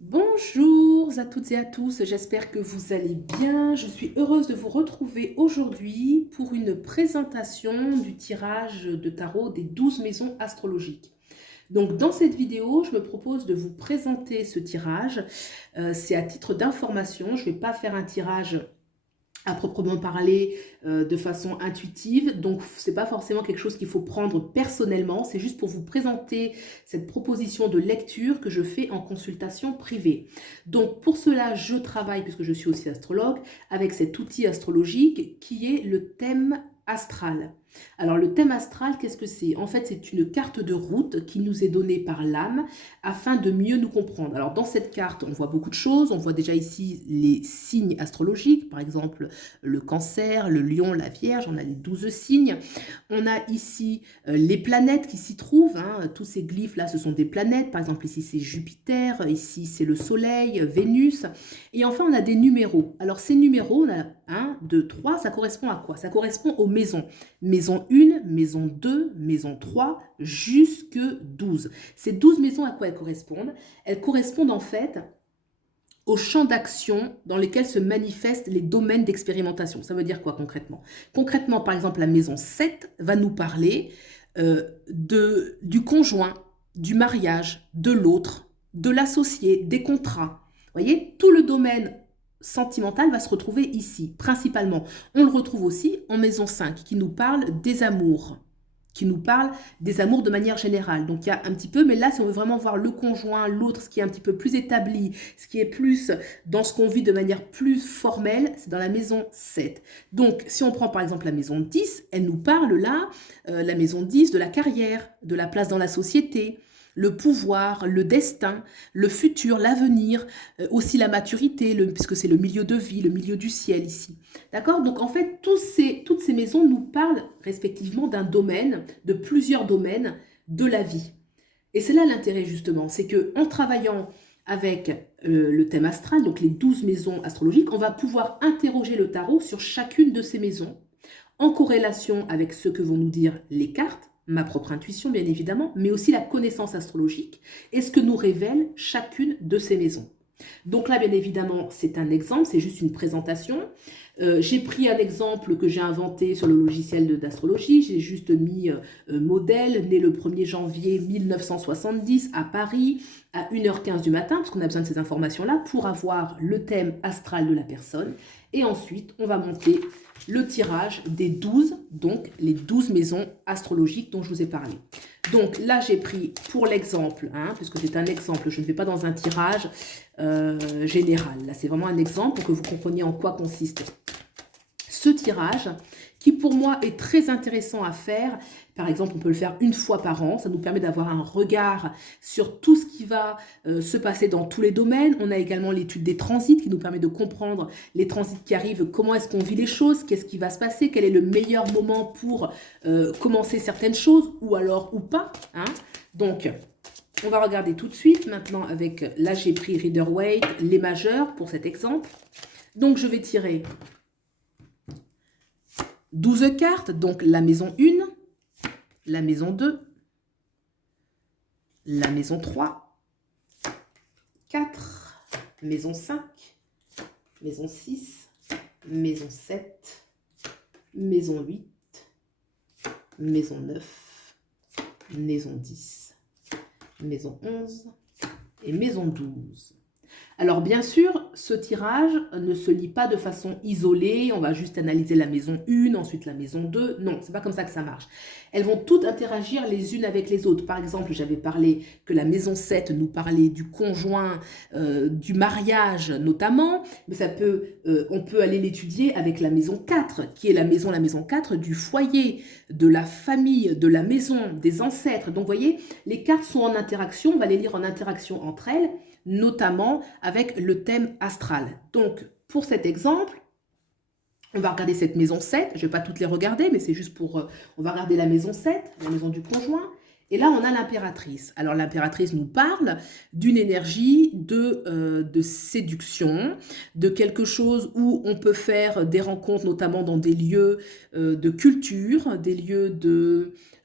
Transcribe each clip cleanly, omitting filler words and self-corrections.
Bonjour à toutes et à tous, j'espère que vous allez bien. Je suis heureuse de vous retrouver aujourd'hui pour une présentation du tirage de tarot des 12 maisons astrologiques. Donc dans cette vidéo, je me propose de vous présenter ce tirage. C'est à titre d'information, je ne vais pas faire un tirage à proprement parler de façon intuitive. Donc, ce n'est pas forcément quelque chose qu'il faut prendre personnellement. C'est juste pour vous présenter cette proposition de lecture que je fais en consultation privée. Donc, pour cela, je travaille, puisque je suis aussi astrologue, avec cet outil astrologique qui est le thème astral. Alors, le thème astral, qu'est-ce que c'est? En fait, c'est une carte de route qui nous est donnée par l'âme afin de mieux nous comprendre. Alors, dans cette carte, on voit beaucoup de choses. On voit déjà ici les signes astrologiques, par exemple le cancer, le lion, la vierge, on a les 12 signes. On a ici les planètes qui s'y trouvent, hein. Tous ces glyphes-là, ce sont des planètes. Par exemple, ici, c'est Jupiter, ici, c'est le Soleil, Vénus. Et enfin, on a des numéros. Alors, ces numéros, on a 1, 2, 3, ça correspond à quoi? Ça correspond aux maisons. Maison 1, maison 2, maison 3, jusque 12. Ces 12 maisons, à quoi elles correspondent? Elles correspondent en fait aux champs d'action dans lesquels se manifestent les domaines d'expérimentation. Ça veut dire quoi concrètement? Concrètement, par exemple, la maison 7 va nous parler du conjoint, du mariage, de l'autre, de l'associé, des contrats. Vous voyez, tout le domaine sentimental va se retrouver ici, principalement. On le retrouve aussi en maison 5, qui nous parle des amours, qui nous parle des amours de manière générale. Donc il y a un petit peu, mais là, si on veut vraiment voir le conjoint, l'autre, ce qui est un petit peu plus établi, ce qui est plus dans ce qu'on vit de manière plus formelle, c'est dans la maison 7. Donc, si on prend par exemple la maison 10, elle nous parle là, la maison 10, de la carrière, de la place dans la société, le pouvoir, le destin, le futur, l'avenir, aussi la maturité, puisque c'est le milieu de vie, le milieu du ciel ici. D'accord? Donc en fait, toutes ces maisons nous parlent respectivement d'un domaine, de plusieurs domaines de la vie. Et c'est là l'intérêt justement, c'est qu'en travaillant avec le thème astral, donc les 12 maisons astrologiques, on va pouvoir interroger le tarot sur chacune de ces maisons, en corrélation avec ce que vont nous dire les cartes, ma propre intuition bien évidemment, mais aussi la connaissance astrologique et ce que nous révèle chacune de ces maisons. Donc là, bien évidemment, c'est un exemple, c'est juste une présentation. J'ai pris un exemple que j'ai inventé sur le logiciel d'astrologie. J'ai juste mis modèle, né le 1er janvier 1970 à Paris, à 1h15 du matin, parce qu'on a besoin de ces informations-là pour avoir le thème astral de la personne. Et ensuite, on va monter le tirage des 12, donc les 12 maisons astrologiques dont je vous ai parlé. Donc là, j'ai pris pour l'exemple, hein, puisque c'est un exemple, je ne vais pas dans un tirage général. Là, c'est vraiment un exemple pour que vous compreniez en quoi consiste ce tirage, qui pour moi est très intéressant à faire. Par exemple, on peut le faire une fois par an. Ça nous permet d'avoir un regard sur tout ce qui va se passer dans tous les domaines. On a également l'étude des transits qui nous permet de comprendre les transits qui arrivent, comment est-ce qu'on vit les choses, qu'est-ce qui va se passer, quel est le meilleur moment pour commencer certaines choses, ou alors ou pas. Hein. Donc, on va regarder tout de suite maintenant avec, là j'ai pris Rider-Waite, les majeurs pour cet exemple. Donc, je vais tirer 12 cartes, donc la maison 1, la maison 2, la maison 3, 4, maison 5, maison 6, maison 7, maison 8, maison 9, maison 10, maison 11 et maison 12. Alors bien sûr, ce tirage ne se lit pas de façon isolée, on va juste analyser la maison 1, ensuite la maison 2. Non, c'est pas comme ça que ça marche. Elles vont toutes interagir les unes avec les autres. Par exemple, j'avais parlé que la maison 7 nous parlait du conjoint, du mariage notamment, mais on peut aller l'étudier avec la maison 4, qui est la maison 4 du foyer, de la famille, de la maison, des ancêtres. Donc vous voyez, les cartes sont en interaction, on va les lire en interaction entre elles, notamment avec le thème astral. Donc, pour cet exemple, on va regarder cette maison 7. Je ne vais pas toutes les regarder, mais c'est juste pour... on va regarder la maison 7, la maison du conjoint. Et là, on a l'impératrice. Alors, l'impératrice nous parle d'une énergie de séduction, de quelque chose où on peut faire des rencontres, notamment dans des lieux de culture, des lieux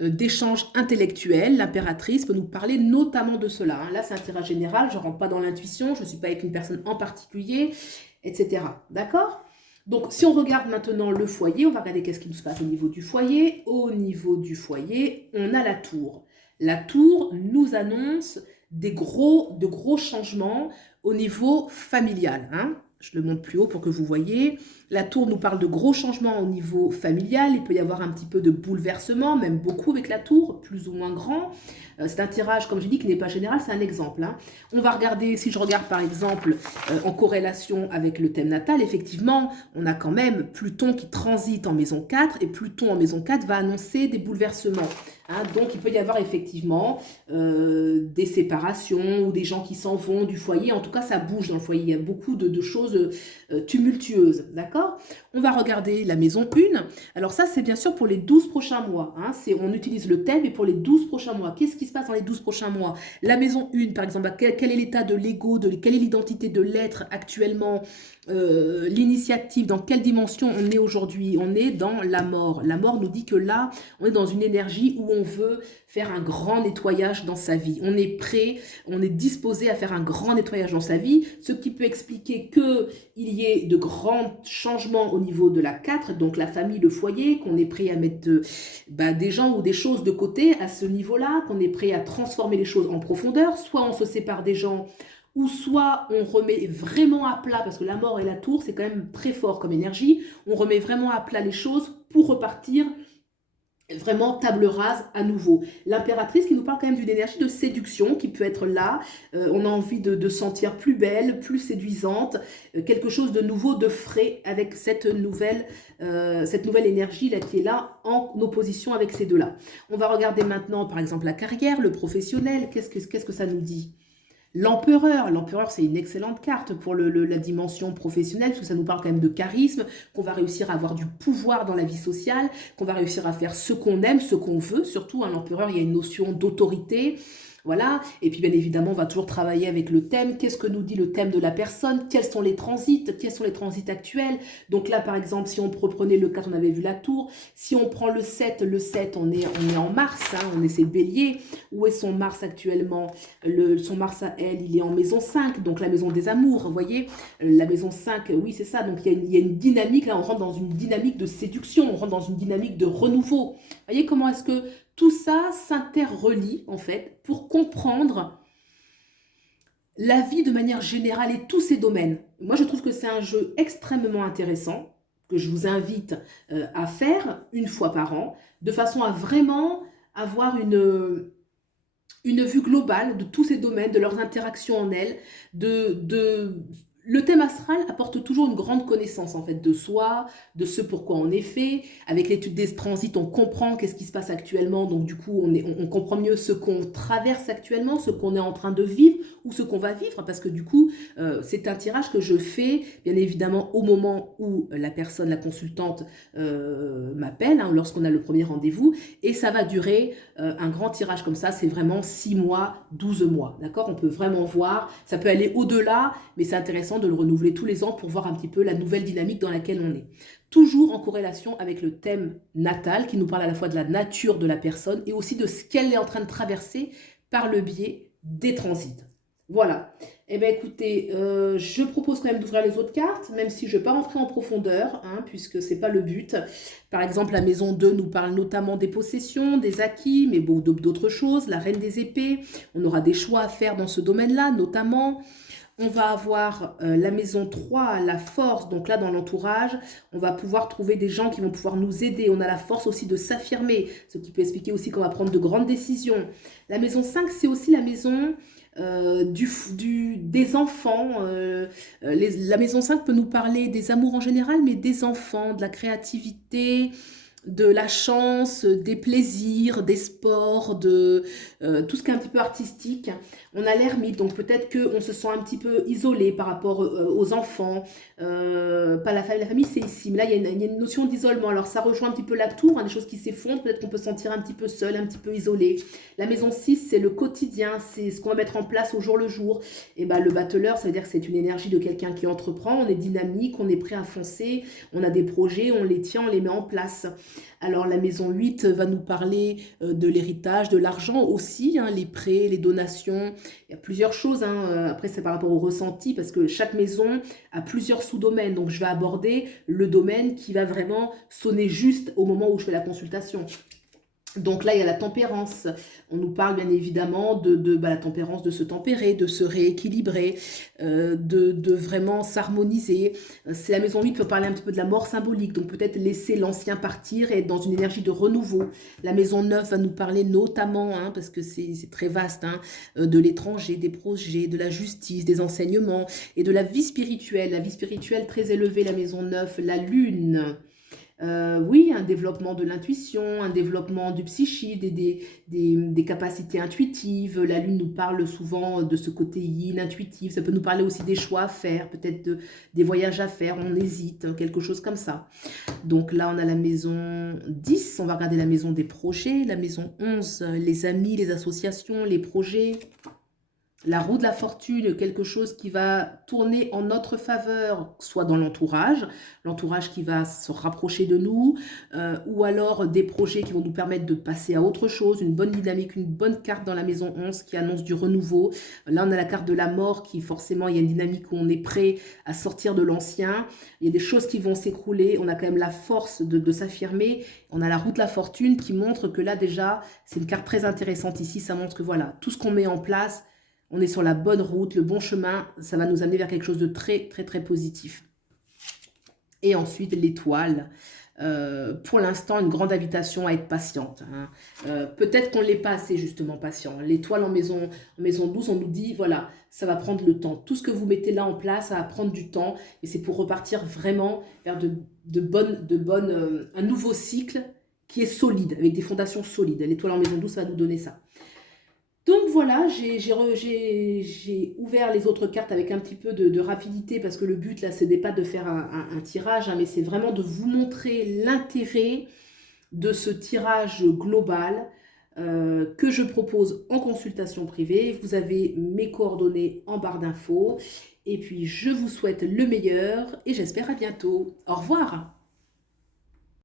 d'échange intellectuel. L'impératrice peut nous parler notamment de cela, hein. Là, c'est un tirage général, je ne rentre pas dans l'intuition, je ne suis pas avec une personne en particulier, etc. D'accord? Donc, si on regarde maintenant le foyer, on va regarder qu'est-ce qui nous se passe au niveau du foyer. Au niveau du foyer, on a la tour. La tour nous annonce de gros changements au niveau familial, hein. Je le monte plus haut pour que vous voyez. La tour nous parle de gros changements au niveau familial. Il peut y avoir un petit peu de bouleversement, même beaucoup avec la tour, plus ou moins grand. C'est un tirage, comme j'ai dit, qui n'est pas général, c'est un exemple, hein. On va regarder, si je regarde par exemple en corrélation avec le thème natal, effectivement, on a quand même Pluton qui transite en maison 4, et Pluton en maison 4 va annoncer des bouleversements, hein. Donc il peut y avoir effectivement des séparations ou des gens qui s'en vont du foyer. En tout cas, ça bouge dans le foyer. Il y a beaucoup de choses tumultueuses, d'accord? On va regarder la maison 1. Alors ça, c'est bien sûr pour les 12 prochains mois, hein. On utilise le thème et pour les 12 prochains mois. Qu'est-ce qui se passe dans les 12 prochains mois? La maison 1, par exemple, quel est l'état de l'ego, quelle est l'identité de l'être actuellement, l'initiative, dans quelle dimension on est aujourd'hui? On est dans la mort. La mort nous dit que là, on est dans une énergie où on veut faire un grand nettoyage dans sa vie. On est prêt, on est disposé à faire un grand nettoyage dans sa vie, ce qui peut expliquer qu'il y ait de grands changements au niveau de la 4, donc la famille, le foyer, qu'on est prêt à mettre des gens ou des choses de côté à ce niveau-là, qu'on est prêt à transformer les choses en profondeur. Soit on se sépare des gens, ou soit on remet vraiment à plat, parce que la mort et la tour, c'est quand même très fort comme énergie, on remet vraiment à plat les choses pour repartir vraiment table rase à nouveau. L'impératrice qui nous parle quand même d'une énergie de séduction qui peut être là. On a envie de sentir plus belle, plus séduisante, quelque chose de nouveau, de frais avec cette nouvelle énergie là qui est là en opposition avec ces deux-là. On va regarder maintenant par exemple la carrière, le professionnel. Qu'est-ce que ça nous dit? L'empereur, c'est une excellente carte pour la dimension professionnelle, parce que ça nous parle quand même de charisme, qu'on va réussir à avoir du pouvoir dans la vie sociale, qu'on va réussir à faire ce qu'on aime, ce qu'on veut. Surtout, hein, l'empereur, il y a une notion d'autorité. Voilà, et puis bien évidemment, on va toujours travailler avec le thème. Qu'est-ce que nous dit le thème de la personne? Quels sont les transits? Quels sont les transits actuels? Donc là, par exemple, si on reprenait le 4, on avait vu la tour. Si on prend le 7, on est en Mars, hein, c'est le bélier. Où est son Mars actuellement? Son Mars à elle, il est en maison 5, donc la maison des amours, vous voyez? La maison 5, oui, c'est ça. Donc il y a une dynamique, là, on rentre dans une dynamique de séduction, on rentre dans une dynamique de renouveau. Vous voyez comment est-ce que tout ça s'interrelie, en fait, pour comprendre la vie de manière générale et tous ces domaines. Moi, je trouve que c'est un jeu extrêmement intéressant, que je vous invite à faire une fois par an, de façon à vraiment avoir une vue globale de tous ces domaines, de leurs interactions en elles, le thème astral apporte toujours une grande connaissance en fait de soi, de ce pourquoi on est fait. Avec l'étude des transits, on comprend qu'est-ce qui se passe actuellement, donc du coup on comprend mieux ce qu'on traverse actuellement, ce qu'on est en train de vivre ou ce qu'on va vivre, parce que du coup c'est un tirage que je fais bien évidemment au moment où la personne, la consultante m'appelle, hein, lorsqu'on a le premier rendez-vous, et ça va durer un grand tirage comme ça, c'est vraiment 6 mois, 12 mois, d'accord? On peut vraiment voir, ça peut aller au-delà, mais c'est intéressant de le renouveler tous les ans pour voir un petit peu la nouvelle dynamique dans laquelle on est. Toujours en corrélation avec le thème natal qui nous parle à la fois de la nature de la personne et aussi de ce qu'elle est en train de traverser par le biais des transits. Voilà. Eh bien écoutez, je propose quand même d'ouvrir les autres cartes, même si je ne vais pas rentrer en profondeur, hein, puisque ce n'est pas le but. Par exemple, la maison 2 nous parle notamment des possessions, des acquis, mais bon, d'autres choses. La reine des épées, on aura des choix à faire dans ce domaine-là, notamment. On va avoir la maison 3, la force, donc là dans l'entourage, on va pouvoir trouver des gens qui vont pouvoir nous aider. On a la force aussi de s'affirmer, ce qui peut expliquer aussi qu'on va prendre de grandes décisions. La maison 5, c'est aussi la maison des enfants. La maison 5 peut nous parler des amours en général, mais des enfants, de la créativité, de la chance, des plaisirs, des sports, de tout ce qui est un petit peu artistique. On a l'ermite, donc peut-être qu'on se sent un petit peu isolé par rapport aux enfants, pas la famille c'est ici, mais là il y a une notion d'isolement, alors ça rejoint un petit peu la tour, hein, des choses qui s'effondrent, peut-être qu'on peut se sentir un petit peu seul, un petit peu isolé. La maison 6 c'est le quotidien, c'est ce qu'on va mettre en place au jour le jour, et ben le battleur ça veut dire que c'est une énergie de quelqu'un qui entreprend, on est dynamique, on est prêt à foncer, on a des projets, on les tient, on les met en place. Alors la maison 8 va nous parler de l'héritage, de l'argent aussi, hein, les prêts, les donations, il y a plusieurs choses, hein. Après c'est par rapport au ressenti, parce que chaque maison a plusieurs sous-domaines, donc je vais aborder le domaine qui va vraiment sonner juste au moment où je fais la consultation. Donc là, il y a la tempérance. On nous parle bien évidemment de la tempérance, de se tempérer, de se rééquilibrer, de vraiment s'harmoniser. C'est la maison 8 peut parler un petit peu de la mort symbolique, donc peut-être laisser l'ancien partir et être dans une énergie de renouveau. La maison 9 va nous parler notamment, hein, parce que c'est très vaste, hein, de l'étranger, des projets, de la justice, des enseignements et de la vie spirituelle. La vie spirituelle très élevée, la maison 9, la lune. Oui, un développement de l'intuition, un développement du psychisme, des capacités intuitives. La lune nous parle souvent de ce côté yin, intuitif. Ça peut nous parler aussi des choix à faire, peut-être des voyages à faire, on hésite, hein, quelque chose comme ça. Donc là, on a la maison 10, on va regarder la maison des projets. La maison 11, les amis, les associations, les projets. La roue de la fortune, quelque chose qui va tourner en notre faveur, soit dans l'entourage qui va se rapprocher de nous, ou alors des projets qui vont nous permettre de passer à autre chose, une bonne dynamique, une bonne carte dans la maison 11 qui annonce du renouveau. Là, on a la carte de la mort qui, forcément, il y a une dynamique où on est prêt à sortir de l'ancien. Il y a des choses qui vont s'écrouler, on a quand même la force de s'affirmer. On a la roue de la fortune qui montre que là, déjà, c'est une carte très intéressante ici. Ça montre que voilà, tout ce qu'on met en place, on est sur la bonne route, le bon chemin, ça va nous amener vers quelque chose de très, très, très positif. Et ensuite, l'étoile. Pour l'instant, une grande invitation à être patiente, hein. Peut-être qu'on ne l'est pas assez, justement, patient. L'étoile en maison 12, on nous dit, voilà, ça va prendre le temps. Tout ce que vous mettez là en place, ça va prendre du temps. Et c'est pour repartir vraiment vers un nouveau cycle qui est solide, avec des fondations solides. L'étoile en maison 12, ça va nous donner ça. Donc voilà, j'ai ouvert les autres cartes avec un petit peu de rapidité parce que le but là, ce n'est pas de faire un tirage, hein, mais c'est vraiment de vous montrer l'intérêt de ce tirage global que je propose en consultation privée. Vous avez mes coordonnées en barre d'infos. Et puis, je vous souhaite le meilleur et j'espère à bientôt. Au revoir!